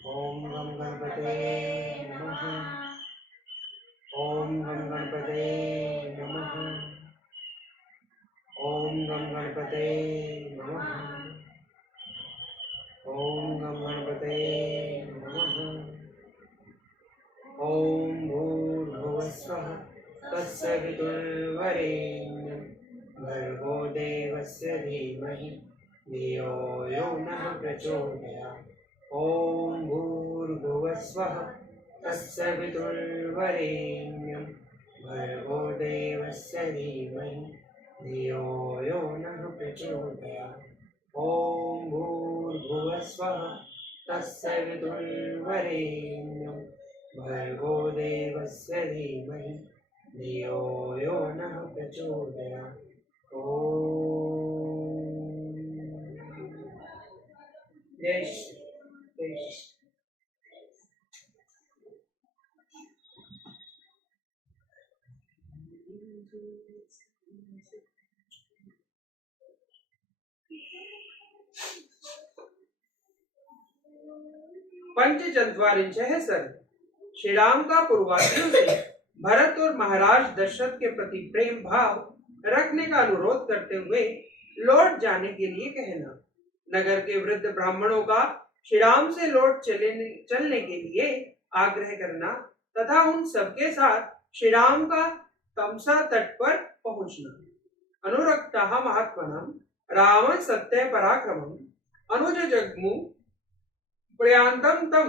ओम गम गणपते नमः। ओम गम गणपते नमः। ओम गम गणपते नमः। ओम गम गणपते नमः। ओम भूर्भुवस्सुः तत्सवितुर्वरेण्यं भर्गो देवस्य धीमहि धियो यो नः प्रचोदयात्। ओम भूर्भुवस्सुः तत्सवितुर्वरेण्यं भर्गो देवस्य धीमहि धियो यो नः प्रचोदयात्। ओम भूर्भुवस्सुः तत्सवितुर्वरेण्यं भर्गो देवस्य धीमहि धियो यो नः प्रचोदयात्। ओम जय श्री पंचचत्वारिंशः सर्ग। श्री राम का पूर्वार्जुन से भरत और महाराज दशरथ के प्रति प्रेम भाव रखने का अनुरोध करते हुए लौट जाने के लिए कहना। नगर के वृद्ध ब्राह्मणों का श्री राम से लौट चलने के लिए आग्रह करना तथा उन सबके साथ श्री राम का तमसा तट पर पहुंचना। अनुरक्तः महात्मनः राम सत्य पराक्रमम् अनुज जग्मु प्रयांतम तम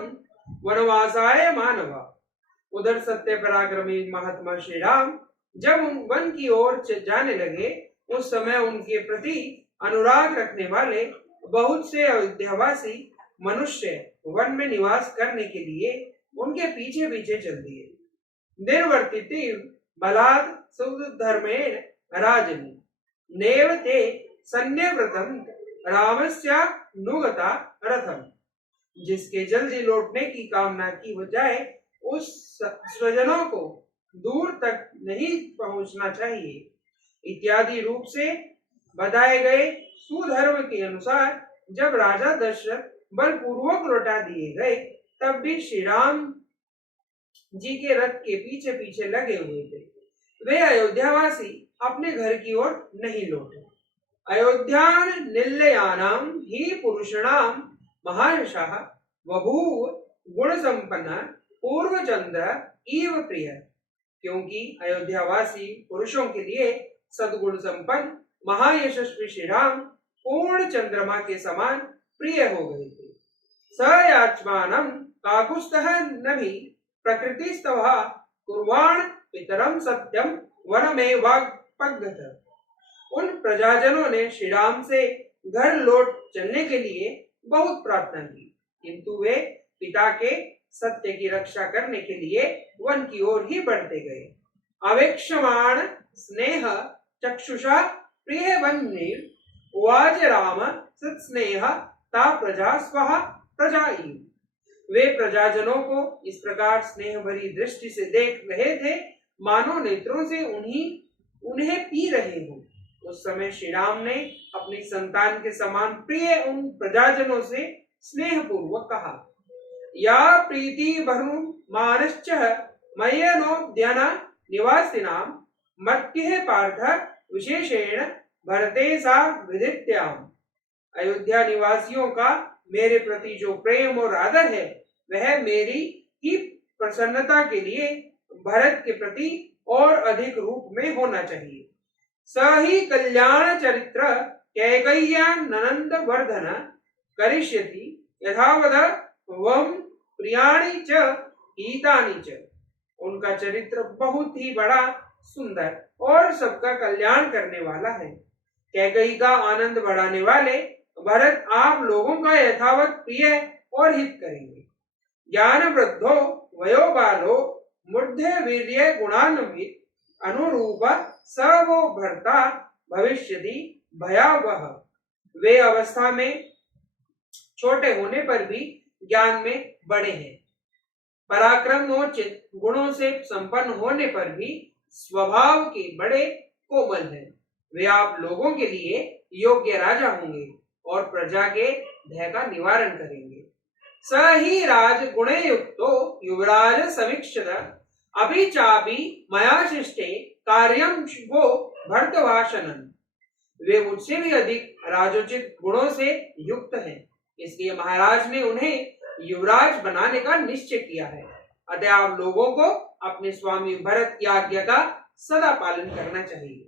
वनवासाय मानवा। उधर सत्य पराक्रमी महात्मा श्री राम जब वन की ओर जाने लगे उस समय उनके प्रति अनुराग रखने वाले बहुत से अयोध्यावासी मनुष्य वन में निवास करने के लिए उनके पीछे पीछे चल दिए। निर्वर्तितिव बलात् सुधर्मेण राजनी नेव ते सन्निवृतं रामस्य नुगता रथम। जिसके जल्दी लौटने की कामना की बजाय उस स्वजनों को दूर तक नहीं पहुंचना चाहिए इत्यादि रूप से बताए गए सुधर्म के अनुसार जब राजा दशरथ बलपूर्वक लौटा दिए गए तब भी श्री राम जी के रथ के पीछे पीछे लगे हुए थे। वे अयोध्यावासी अपने घर की ओर नहीं लौटे। अयोध्या निलयानाम ही पुरुषणाम महायशः बभूव गुण संपन्न पूर्वचंद्र इव प्रिय। क्योंकि अयोध्यावासी पुरुषों के लिए सद्गुण संपन्न महायशस्वी श्री राम पूर्ण चंद्रमा के समान प्रिय हो गए थे। स याचमानं काकुस्तः नभि प्रकृतिस्तवः कुर्वाण पितरम सत्यम वनमेवागपगत। उन प्रजाजनों ने श्री राम से घर लौट चलने के लिए बहुत प्रार्थना की किंतु वे पिता के सत्य की रक्षा करने के लिए वन की ओर ही बढ़ते गए। अवेक्षमाण स्नेह चक्षुषा प्रिय वन्नीर उवाच राम सत्स्नेह ता प्रजा स्वः प्रजाई। वे प्रजाजनों को इस प्रकार स्नेह भरी दृष्टि से देख रहे थे मानो नेत्रों से उन्हें पी रहे हो। उस समय श्री राम ने अपनी संतान के समान प्रिय उन प्रजाजनों से स्नेह पूर्वक कहा। या प्रीति बहु मानश्च मय्यनोद्यान निवासिनां मर्त्य पार्थ विशेषेण भरते सा विदित्याम। अयोध्या निवासियों का मेरे प्रति जो प्रेम और आदर है वह मेरी ही प्रसन्नता के लिए भरत के प्रति और अधिक रूप में होना चाहिए। स ही कल्याण चरित्र कैकेय्या ननंद वर्धन करिष्यति यथावद वम प्रियाणि च हितानि च। उनका चरित्र बहुत ही बड़ा सुंदर और सबका कल्याण करने वाला है। कैकेयी का आनंद बढ़ाने वाले भरत आप लोगों का यथावत प्रिय और हित करेंगे। ज्ञान वृद्धो वयो बालो मूर्धे वीर्य गुणान्वित अनुरूप स वो भर्ता भविष्यति भयावह। वे अवस्था में छोटे होने पर भी ज्ञान में बड़े हैं, पराक्रम और चित गुणों से संपन्न होने पर भी स्वभाव के बड़े कोमल हैं। वे आप लोगों के लिए योग्य राजा होंगे और प्रजा के भय का निवारण करेंगे। स ही राज गुणे युक्तो युवराज समीक्षत अभी चापि मया शिष्टे कार्यम वो भरतभाषणन। वे मुझसे भी अधिक राजोचित गुणों से युक्त हैं, इसलिए महाराज ने उन्हें युवराज बनाने का निश्चय किया है। अतः आप लोगों को अपने स्वामी भरत की आज्ञा का सदा पालन करना चाहिए।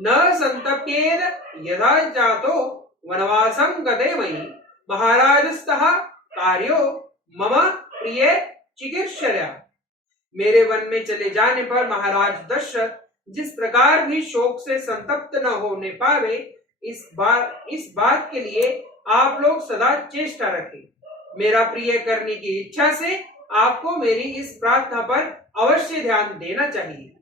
न संतप्येद यथा जातो वनवासं गते मयि महाराजस्तः कार्यो मम प्रिय चिकीर्षया। मेरे वन में चले जाने पर महाराज दशरथ जिस प्रकार भी शोक से संतप्त न होने पावे, इस बात के लिए आप लोग सदा चेष्टा रखें। मेरा प्रिय करने की इच्छा से आपको मेरी इस प्रार्थना पर अवश्य ध्यान देना चाहिए।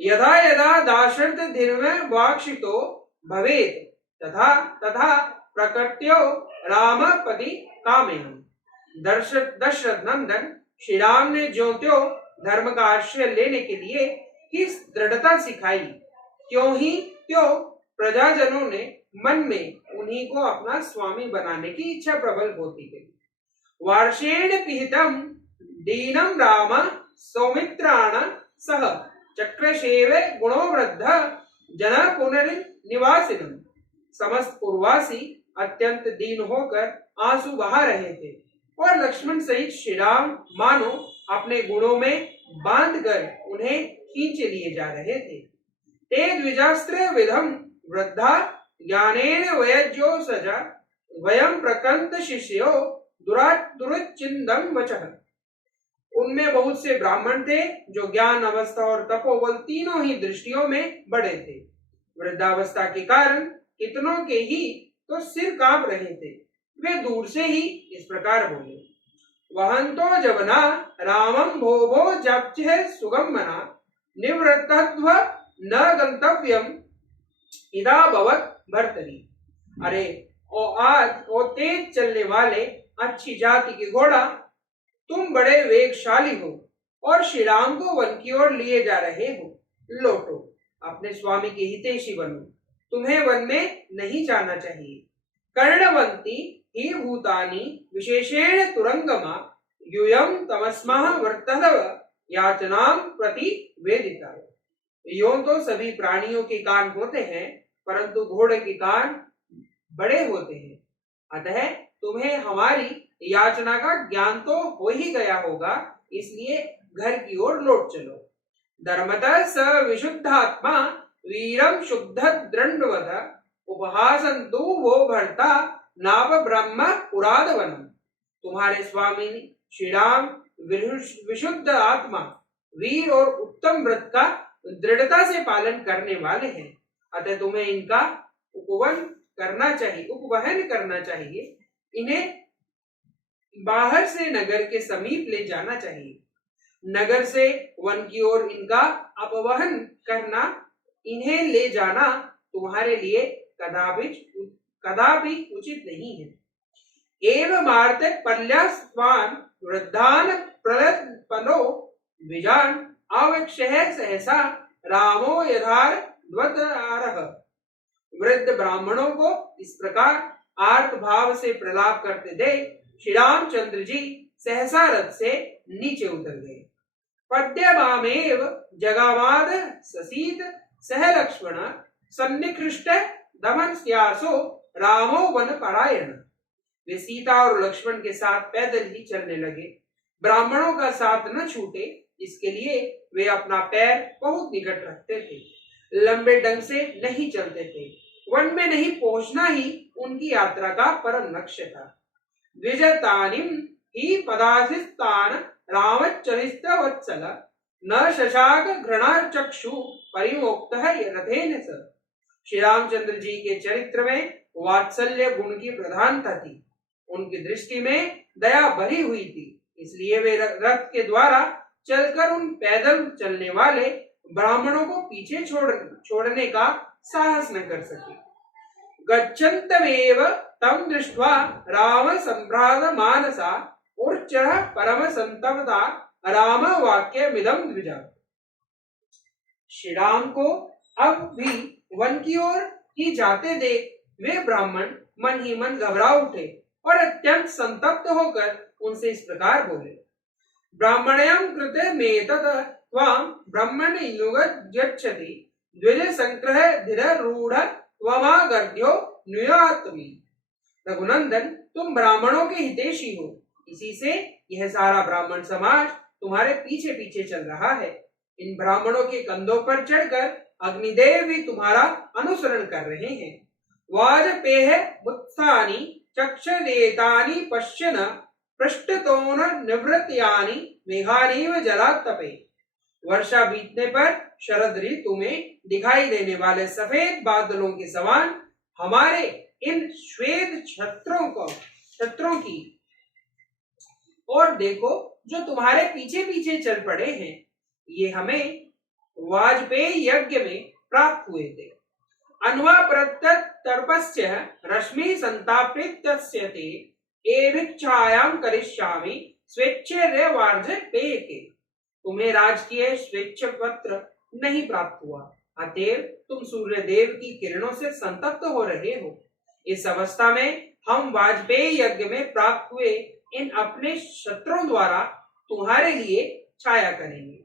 यदा यदा दाशरथ धीर्म वाक्षितो भवेत् तथा तथा प्रकृत्यो रामपति कामेहम्। दशरथ नंदन श्री राम ने ज्यों त्यों धर्म का आश्रय लेने के लिए किस दृढ़ता सिखाई, क्यों ही त्यों प्रजाजनों ने मन में उन्हीं को अपना स्वामी बनाने की इच्छा प्रबल होती गई। वार्षेण पिहितम दीनम राम सौमित्राण सह चक्रशेवे गुणोवृद्ध जन पुनर्निवासिनम। समस्त पूर्ववासी अत्यंत दीन होकर आंसू बहा रहे थे और लक्ष्मण सहित श्री राम मानो अपने गुणों में बांधकर उन्हें खींचे लिए जा रहे थे। ते द्विजास्त्र विधम वृद्धा ज्ञानेन वयज्यो सजा वयम प्रकंत शिष्यो दुरुच्चिंदम वचः। उनमें बहुत से ब्राह्मण थे जो ज्ञान अवस्था और तपोबल तीनों ही दृष्टियों में बड़े थे। वृद्धावस्था के कारण कितनों के ही तो सिर कांप रहे थे। वे दूर से ही इस प्रकार बोले, वहंतो जवना रामं भोभो जाप्चे सुगमना निवृत्तत्व न गंतव्यम इदा भवत भर्तरी। अरे ओ तेज चलने वाले अच्छी जाति के घोड़ा, तुम बड़े वेगशाली हो और श्री राम को वन की ओर लिए जा रहे हो। लौटो, अपने स्वामी के हितैषी बनो, तुम्हें वन में नहीं जाना चाहिए। कर्णवंती ही भूतानि विशेषेण तुरंगमा यूयम तमस्मः वर्तनव याचनाम प्रति वेदिता। यों तो सभी प्राणियों के कान होते हैं, परंतु घोड़े के कान बड़े होते हैं। अतः तुम्हें हमारी याचना का ज्ञान तो हो ही गया होगा, इसलिए घर की ओर लौट चलो। धर्मतः स विशुद्धात्मा वीरम शुद्ध दृढ़वत उपहासंतु वो भर्ता नाप ब्रह्म पुरादवनम। तुम्हारे स्वामी श्री राम विशुद्ध आत्मा, वीर और उत्तम व्रत का दृढ़ता से पालन करने वाले हैं। अतः तुम्हें इनका उपवहन करना चाहिए। इन्हें बाहर से नगर के समीप ले जाना चाहिए। नगर से वन की ओर इनका अपवहन करना, इन्हें ले जाना तुम्हारे लिए कदापि उचित नहीं है। एवं मार्तक पल्यास्वान वृद्धान प्रलपनो विजान आवक्षः सहसा रामो यथार द्वतारः। वृद्ध ब्राह्मणों को इस प्रकार आर्त भाव से प्रलाप करते देख श्री रामचंद्र जी सहसा रथ से नीचे उतर गए। पद्यमामेव जगामाद ससीत सह लक्ष्मण सन्निकृष्ट दमनस्यासो रामो वन परायण। वे सीता और लक्ष्मण के साथ पैदल ही चलने लगे। ब्राह्मणों का साथ न छूटे, इसके लिए वे अपना पैर बहुत निकट रखते थे, लंबे ढंग से नहीं चलते थे। वन में नहीं पहुंचना ही उनकी यात्रा का परम लक्ष्य था। द्विजतानिम ही पदाधिस्तान रामचरित वत्सल न शशाक घृणाचक्षु परिमोक्त रथेन स। श्री रामचंद्र जी के चरित्र में वात्सल्य गुण की प्रधानता थी। उनकी दृष्टि में दया भरी हुई थी, इसलिए वे रथ के द्वारा चलकर उन पैदल चलने वाले ब्राह्मणों को पीछे छोड़ने का साहस न कर सके। गच्छन्तमेव तम दृष्ट्वा राम संभ्रात मानसा ऊर्चः परम संतप्ता राम वाक्य मिदम द्विजा। श्री राम को अब भी वन की ओर ही जाते देख वे ब्राह्मण मन ही मन घबरा उठे और अत्यंत संतप्त होकर उनसे इस प्रकार बोले, ब्राह्मण्यं कृते मेतत त्वां ब्रह्मण युगज्जति द्विज संग्रह धीर रूढ़ त्वमागर्ध्यो नुयात्मी। रघुनंदन, तुम ब्राह्मणों के हितैषी हो, इसी से यह सारा ब्राह्मण समाज तुम्हारे पीछे पीछे चल रहा है। इन ब्राह्मणों के कंधों पर चढ़कर अग्निदेव भी तुम्हारा अनुसरण कर रहे हैं। वाजपेय मुत्थानि चक्षदेतानि पश्यन पृष्ठतोन निवृत्यानि मेघानीव जलातपे। वर्षा बीतने पर शरद ऋतु में दिखाई देने वाले सफेद बादलों के समान हमारे इन श्वेत छत्रों की और देखो जो तुम्हारे पीछे पीछे चल पड़े हैं, ये हमें वाजपेयी यज्ञ में प्राप्त हुए थे। अन्वा प्रत्यतर्पस्य रश्मि संतापितस्य ते एभिक्षायां करिष्यामि स्वेच्छेर्य वार्जपेयके। तुम्हें राजकीय स्वेच्छ पत्र नहीं प्राप्त हुआ, अतएव तुम सूर्य देव की किरणों से संतप्त हो रहे हो। इस अवस्था में हम वाजपेयी यज्ञ में प्राप्त हुए इन अपने शत्रुओं द्वारा तुम्हारे लिए छाया करेंगे।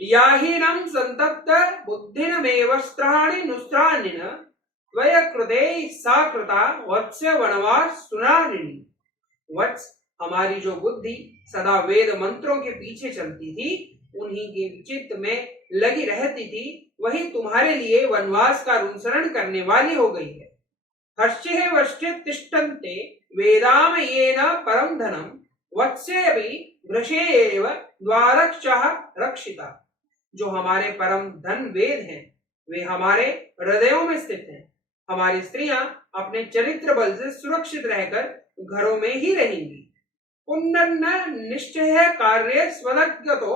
याहीनम संतप्त बुद्धिनमेवस्त्राणि नुस्त्राणिन त्वया कृते सा कृता वत्स वनवास सुनारिणी। वत्स, हमारी जो बुद्धि सदा वेद मंत्रों के पीछे चलती थी, उन्हीं के चित्त में लगी रहती थी, वही तुम्हारे लिए वनवास का अनुसरण करने वाली हो गई है। हर्षे वश्चे तिष्ठन्ते वेदाम येन परम धनम वत्से भी वृषे एव द्वारक्षः रक्षिता। जो हमारे परम धन वेद हैं, वे हमारे हृदयों में स्थित हैं। हमारी स्त्रियां अपने चरित्र बल से सुरक्षित रहकर घरों में ही रहेंगी। पुनर्न निश्चय कार्य स्वदज्ञतो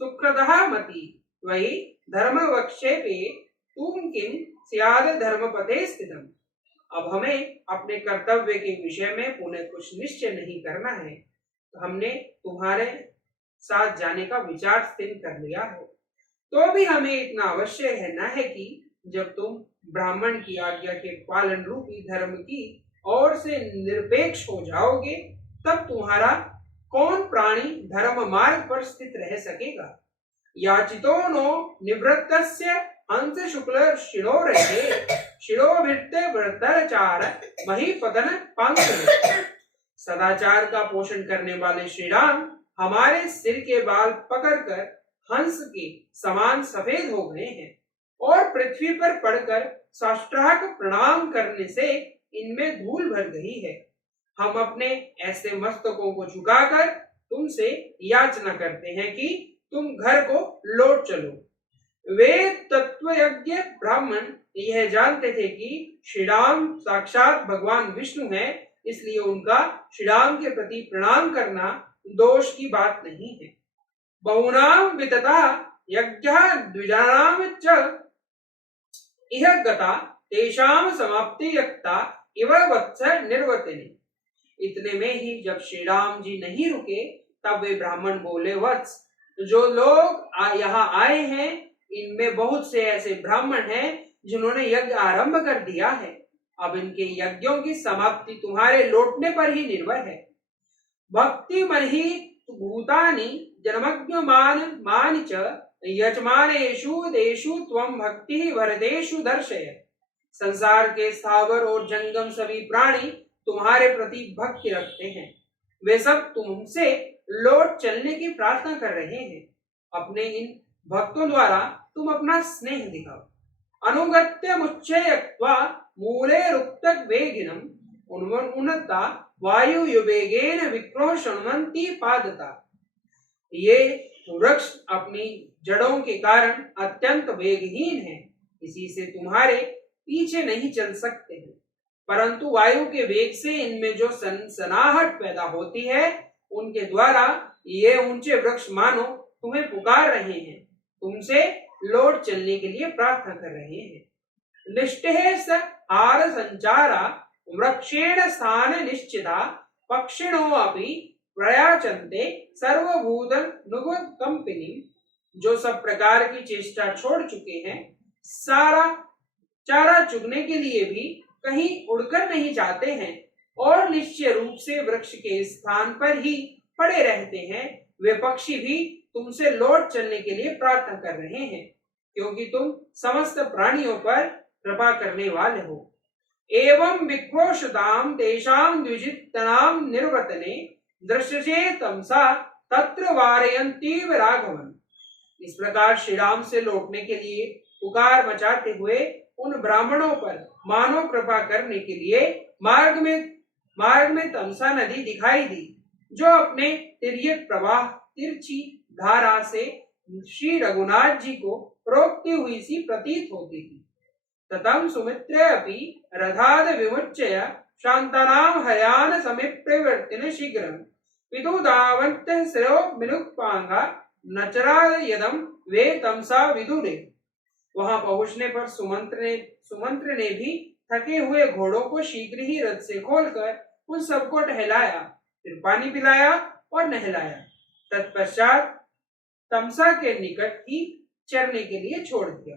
सुकृतः मति वही धर्म वक्षेपे तुम किं स्याद धर्मपथे स्थितम्। अब हमें अपने कर्तव्य के विषय में पुनः कुछ निश्चय नहीं करना है। तो हमने तुम्हारे साथ जाने का विचार स्थिर कर लिया है, तो भी हमें इतना अवश्य रहना है कि जब तुम ब्राह्मण की आज्ञा के पालन रूपी धर्म की ओर से निरपेक्ष हो जाओगे, तब तुम्हारा कौन प्राणी धर्म मार्ग पर स्थित रह सकेगा। याचितो नो निवृत्तस्य हंस शुक्ल शिरोभिर्ते व्रतचार महीपतन पंख। सदाचार का पोषण करने वाले श्री राम हमारे सिर के बाल पकड़कर हंस के समान सफेद हो गए हैं और पृथ्वी पर पड़कर साष्टांग प्रणाम करने से इनमें धूल भर गई है। हम अपने ऐसे मस्तकों को झुकाकर तुमसे याचना करते हैं कि तुम घर को लौट चलो। वे तत्वज्ञ ब्राह्मण यह जानते थे कि श्री राम साक्षात भगवान विष्णु हैं, इसलिए उनका श्री राम के प्रति प्रणाम करना दोष की बात नहीं है। बहुनाम वितता यज्ञः द्विजानाम च इह गता तेषाम समाप्ति यक्ता इव वत्स निर्वर्तिनी। इतने में ही जब श्री राम जी नहीं रुके, तब वे ब्राह्मण बोले, वत्स, जो लोग यहाँ आए हैं, इनमें बहुत से ऐसे ब्राह्मण हैं जिन्होंने यज्ञ आरंभ कर दिया है। अब इनके यज्ञों की समाप्ति तुम्हारे लौटने पर ही निर्भर है। भक्ति महि भूतानि जन्मज्ञमान च यजमानेषु देषु त्वं भक्ति भरतेषु दर्शय। संसार के स्थावर और जंगम सभी प्राणी तुम्हारे प्रति भक्ति रखते हैं। वे सब तुमसे लौट चलने की प्रार्थना कर रहे हैं। अपने इन भक्तों द्वारा तुम अपना स्नेह दिखाओ। अनुगत्य मुच्चयक्त्वा मूले रुक्तक वेगिनम उन्नता वायु युवेगेन विक्रोह शृण्वन्ति पादता। ये वृक्ष अपनी जड़ों के कारण अत्यंत वेगहीन है, इसी से तुम्हारे पीछे नहीं चल सकते हैं, परंतु वायु के वेग से इनमें जो सनसनाहट पैदा होती है, उनके द्वारा ये ऊंचे वृक्ष मानो तुम्हें पुकार रहे हैं, तुमसे लौट चलने के लिए प्रार्थना कर रहे हैं। निष्ठे स आर संचारा वृक्षेण स्थान निश्चिता पक्षिणो अपि प्रयाचन्ते सर्वभूत नुगकंपिनी। जो सब प्रकार की चेष्टा छोड़ चुके हैं, सारा चारा चुगने के लिए भी कहीं उड़कर नहीं जाते हैं और निश्चय रूप से वृक्ष के स्थान पर ही पड़े रहते हैं, वे पक्षी भी तुमसे लौट चलने के लिए प्रार्थना कर रहे हैं, क्योंकि तुम समस्त प्राणियों पर कृपा करने वाले हो। एवं विक्रोशताम तेषां द्विजित्तनाम निर्वर्तने दृश्यसे तमसा तत्र वारयन्तीव राघवन। इस प्रकार श्री राम से लौटने के लिए पुकार मचाते हुए उन ब्राह्मणों पर मानव कृपा करने के लिए मार्ग में तमसा नदी दिखाई दी, जो अपने तिर्यक प्रवाह तिरछी धारा से श्री रघुनाथ जी को रोकती हुई सी प्रतीत होती थी। ततम सुमित्रे अपि रथाद विमुच्य शांतानाम हयान समिप्रवर्तिन शीघ्रं विदुदावन्तः श्रेयो मिनुक्पांगा नचराद यदम वे तमसा विदुरे। वहां पहुंचने पर सुमंत्र ने भी थके हुए घोड़ों को शीघ्र ही रथ से खोलकर उन सबको टहलाया, फिर पानी पिलाया और नहलाया। तत्पश्चात तमसा के निकट ही चरने के लिए छोड़ दिया।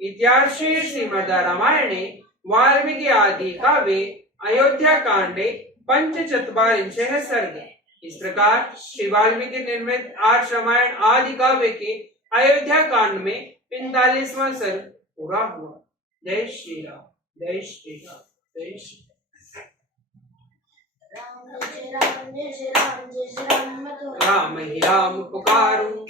इत्यार्षे श्रीमद् रामायणे वाल्मीकि आदि काव्ये अयोध्या कांडे पंचचत्वारिंशः सर्गे। इस प्रकार श्री वाल्मीकि निर्मित आर्ष रामायण आदि काव्य के अयोध्या कांड में 45वां सर्ग पूरा हुआ। जय श्री राम, जय श्री राम, जय श्री राम। ही राम पुकारूं,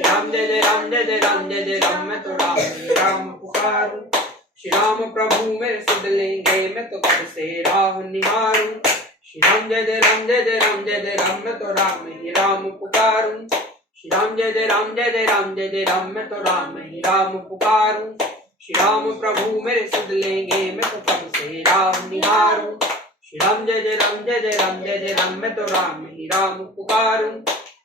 राम जय जय राम, जय जय राम, जय जय राम, मैं तो राम ही राम पुकारूं। श्री राम प्रभु मेरे सुध लेंगे, मैं तो कब से राह निहारूं। श्री राम जय जय राम, जय जय राम, जय जय राम, मैं तो राम ही राम पुकारूं। श्री राम जय जय राम, जय जय राम, जय जय राम, मैं तो राम ही राम पुकारूं। श्री राम प्रभु मेरे सुध लेंगे, मैं तो कब से राह निहारूं। श्री राम जय जय राम, जय जय राम, जय जय राम, मैं तो राम ही राम पुकारूं।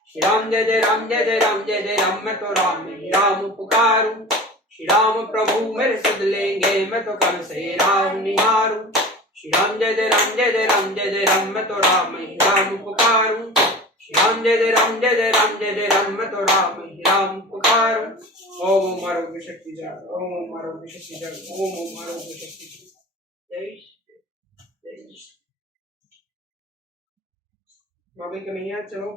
श्री राम जय जय राम, जय जय राम, जय जय राम, मैं तो राम ही राम पुकारूं। श्री राम प्रभु मेरे सुध लेंगे, मैं तो कब से राह निहारूं। श्री राम जय जय राम, जय जय राम, जय जय राम, मैं तो राम ही राम पुकारूं। श्री राम जय जय राम, जय जय राम, जय जय राम, मैं तो राम ही राम पुकारूं। ओम आरोग्य शक्ति जाग, ओम आरोग्य शक्ति जाग, ओम आरोग्य शक्ति जाग। जय जय। बाबी कन्हैया चलो।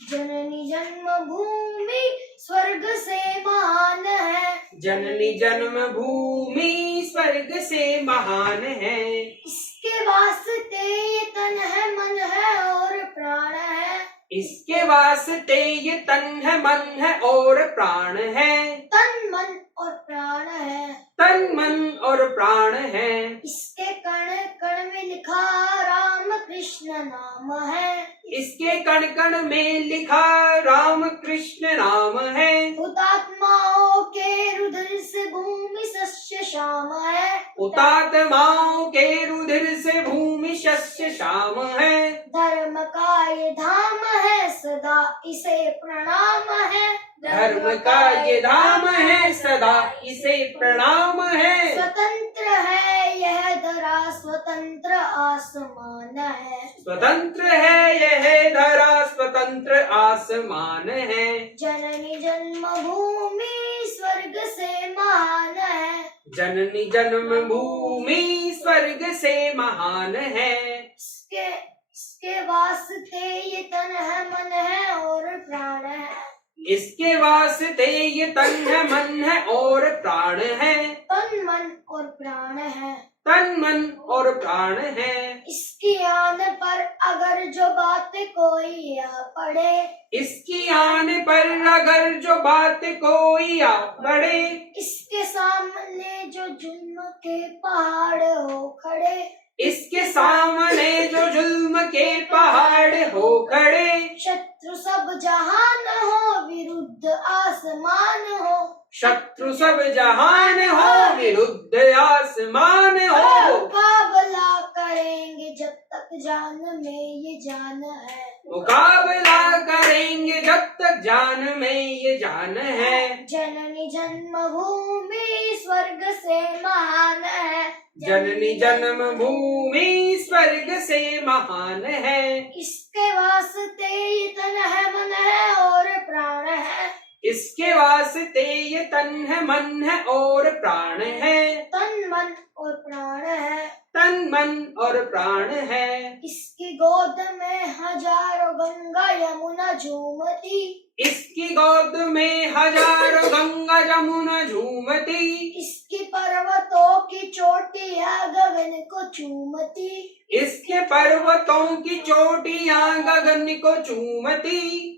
जननी जन्मभूमि स्वर्ग से महान है। जननी जन्मभूमि स्वर्ग से महान है। इसके वास्ते ये तन है, मन है और प्राण है। इसके वास्ते ये तन है, मन है और प्राण है। तन मन और प्राण है। तन मन और प्राण है। इसके कण कण में लिखा राम कृष्ण नाम है। इसके कण कण में लिखा राम कृष्ण नाम है। हुतात्माओं के रुधिर से भूमि शस्य श्याम है। हुतात्माओं के रुधिर से भूमि शस्य श्याम है। धर्म का ये धाम है, सदा इसे प्रणाम है। धर्म का ये धाम है, सदा इसे प्रणाम है। स्वतंत्र है यह धरा, स्वतंत्र आसमान है। स्वतंत्र है यह धरा, स्वतंत्र आसमान है। जननी जन्मभूमि स्वर्ग से महान है। जननी जन्मभूमि स्वर्ग से महान है। इसके वास्ते ये तन है, मन है और प्राण है। इसके वास्ते ये तन है, मन है और प्राण है। तन मन और प्राण है। तन मन और प्राण है। इसकी आन पर अगर जो बात कोई आ पड़े। इसकी आने पर अगर जो बात कोई आ पड़े। इसके सामने जो जुल्म के पहाड़ हो खड़े। इसके सामने जो जुल्म के पहाड़ हो खड़े। शत्रु सब जहान हो, विरुद्ध आसमान हो। शत्रु सब जहान हो, विरुद्ध आसमान हो। मुकाबला करेंगे जब तक जान में ये जान है। मुकाबला करेंगे जब तक जान में ये जान है। जननी जन्मभूमि स्वर्ग से महान है। जननी जन्मभूमि स्वर्ग से महान है। इसके वास्ते ये तन है, मन है और प्राण है। इसके वास्ते ये तन है, मन है और प्राण है। तन मन और प्राण है। तन मन और प्राण है। इसकी गोद में हजारों गंगा यमुना झूमती, इसकी गोद में हजारों गंगा जमुना झूमती, इसकी पर्वतों की चोटियां गगन को चूमती, इसके पर्वतों की चोटियां गगन को चूमती।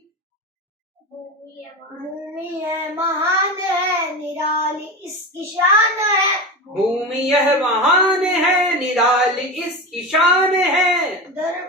भूमि है महान है निराली इसकी शान है, भूमि यह महान है निराली इसकी शान है। धर्म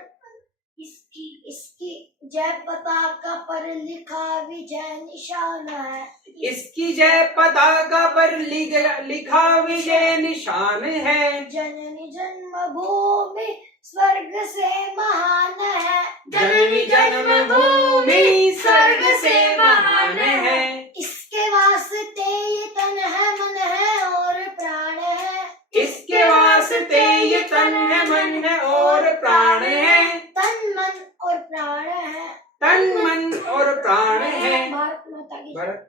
इसकी जय पताका पर लिखा विजय निशान है, इसकी जय पताका पर लिखा विजय निशान है। जननी जन्मभूमि स्वर्ग से महान है, जननी जन्मभूमि स्वर्ग से महान है। इसके वास्ते ये तन है मन है और प्राण है, इसके वास्ते ये तन है मन है और प्राण है। तन मन और प्राण है, तन मन और प्राण है। भारत माता की भारत